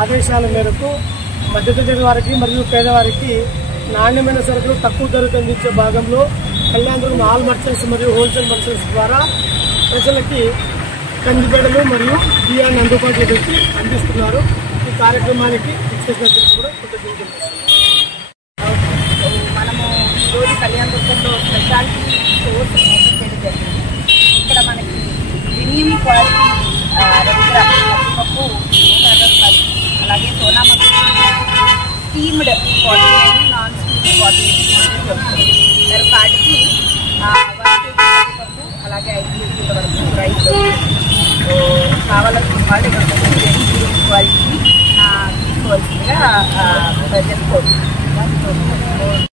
ఆదేశాల మేరకు మధ్యతరగతి వారికి మరియు పేదవారికి నాణ్యమైన సరుకులు తక్కువ ధరకు అందించే భాగంలో కళ్యాణదుర్గం ఆల్ మర్చెంట్స్ మరియు హోల్సేల్ మర్చెంట్స్ ద్వారా ప్రజలకి కందిబెడలు మరియు బియ్యాన్ని అందుబాటులో పెట్టి అందిస్తున్నారు. ఈ కార్యక్రమానికి కూడా కృతజ్ఞతలు. మనము ఈరోజు కళ్యాణదుర్గంలో స్పెషాలిటీ స్టోర్స్ ఓపెన్ చేయడం జరిగింది. ఇక్కడ మనకి ప్రీమియం క్వాలిటీ కందిపప్పు 160, అలాగే Sona Masuri steamed 49, non steamed 48 దొరుకుతుంది. మీరు కాటికి 1 kg కందిపప్పు అలాగే 5 kg వరకు రైస్ కావాలనుకున్న వాళ్ళు ఇక్కడ క్వాలిటీ తీసుకోవాల్సిందిగా ప్రజలు కోరుతున్నారు.